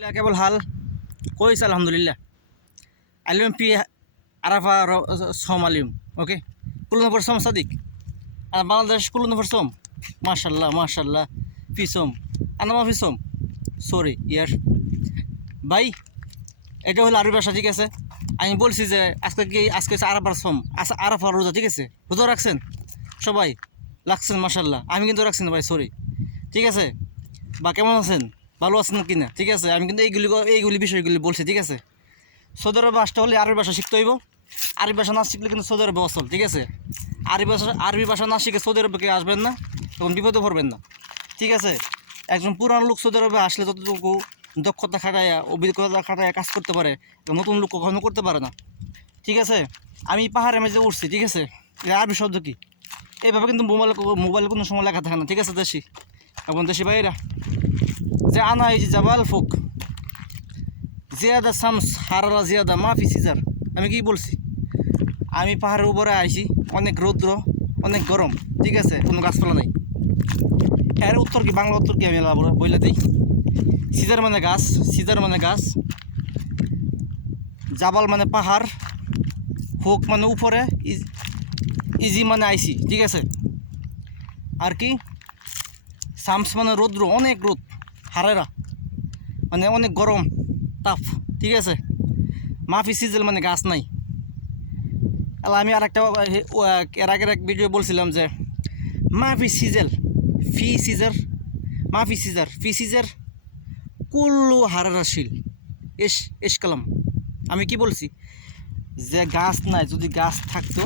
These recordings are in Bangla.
কেবল হাল কইস আলহামদুলিল্লাহ আলিম পি আরাফা সোম আলিম ওকে কুল নফর সোম সাদিক আর বাংলাদেশ কুল নফর সোম মাশাল্লাহ মাশাল্লাহ ফি সোম আনামা ফি সোম সরি ইয়ার ভাই এটা হলো আরবি ভাষা ঠিক আছে। আমি বলছি যে আজকে আরাফার সোম আরাফার রোজা ঠিক আছে, রোজা রাখছেন সবাই লাগছেন মাশাল্লাহ, আমি কিন্তু রাখছি না ভাই সরি ঠিক আছে। বা কেমন আছেন, ভালো আছেন কি না ঠিক আছে। আমি কিন্তু এইগুলি বিষয়গুলি বলছি ঠিক আছে। সৌদি আরবে আসতে হলে আরবি ভাষা শিখতে হইব, আরবি ভাষা না শিখলে কিন্তু সৌদি আরবে অসল ঠিক আছে। আরবি ভাষা না শিখে সৌদি আরবে কেউ আসবেন না, তখন বিপদে পড়বেন না ঠিক আছে। একজন পুরান লোক সৌদি আরবে আসলে যতটুকু দক্ষতা খাটায় অভিজ্ঞতা খাটায় কাজ করতে পারে, নতুন লোক কখনো করতে পারে না ঠিক আছে। আমি পাহাড়ে মেঝে উঠছি ঠিক আছে, আরবি শব্দ কি এইভাবে কিন্তু মোবাইলে কোনো সময় লেখা থাকে না ঠিক আছে। দেশি এবং দেশি ভাইয়েরা যে আনা এই যে জাবাল ফোক জিয়াদা শামস হারারা জিয়াদা মাফি সিজার, আমি কি বলছি, আমি পাহাড়ের উপরে আইছি, অনেক রৌদ্র অনেক গরম ঠিক আছে, কোনো গাছপালা নাই। এর উত্তর কি, বাংলা উত্তর কি আমি বইলে দিই। সিজার মানে গাছ, সিজার মানে গাছ, জাবাল মানে পাহাড়, ফোক মানে উপরে, ইজি মানে আইসি ঠিক আছে। আর কি শামস মানে রৌদ্র, অনেক রোদ, হারেরা মানে অনেক গরম তাপ ঠিক আছে। মাফি সিজেল মানে গাছ নাই। আমি আরেকটা এর আগের এক ভিডিও বলছিলাম যে মাফি সিজেল ফি সিজার, মাফি সিজার ফি সিজার কুল্লু হারারা শিল এস কালাম। আমি কি বলছি যে গাছ নাই, যদি গাছ থাকতো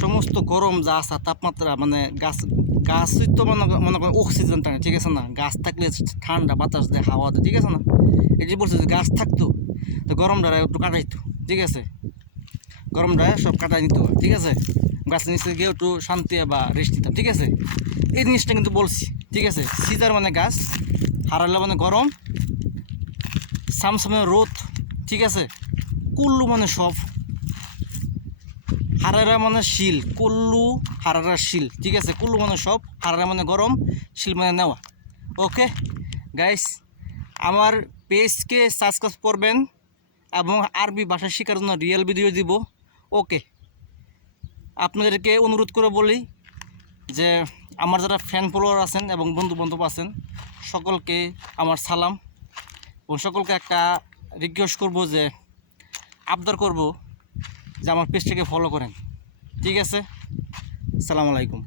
সমস্ত গরম যা আছে তাপমাত্রা মানে গাছই তো মনে করেন অক্সিজেন টানে ঠিক আছে না, গাছ থাকলে ঠান্ডা বাতাস দেয় হাওয়া দেয় ঠিক আছে না। এই যে বলছে যে গাছ থাকতো তো গরমটা একটু কাটাইতো ঠিক আছে, গরমটা সব কাটাই নিত ঠিক আছে, গাছের নিচে গিয়ে একটু শান্তি বা রেস্ট দিতাম ঠিক আছে। এই জিনিসটা কিন্তু বলছি ঠিক আছে। সিজার মানে গাছ, হারালে মানে গরম, সামস মানে রোদ ঠিক আছে, কুল্লু মানে সব, হারারা মানে শিল, কুল্লু হারারা শিল ঠিক আছে। কুল্লু মানে সব, হারারা মানে গরম, শিল মানে নেওয়া। ওকে গাইস, আমার পেজকে সাবস্ক্রাইব করবেন এবং আরবি ভাষা শেখার জন্য রিয়েল ভিডিও দিব। ওকে, আপনাদেরকে অনুরোধ করে বলি যে আমার যারা ফ্যান ফলোয়ার আছেন এবং বন্ধু বান্ধব আছেন সকলকে আমার সালাম, এবং সকলকে একটা রিকোয়েস্ট করব যে আবদার করব যে আমার পেজটাকে ফলো করেন ঠিক আছে। আসসালামু আলাইকুম।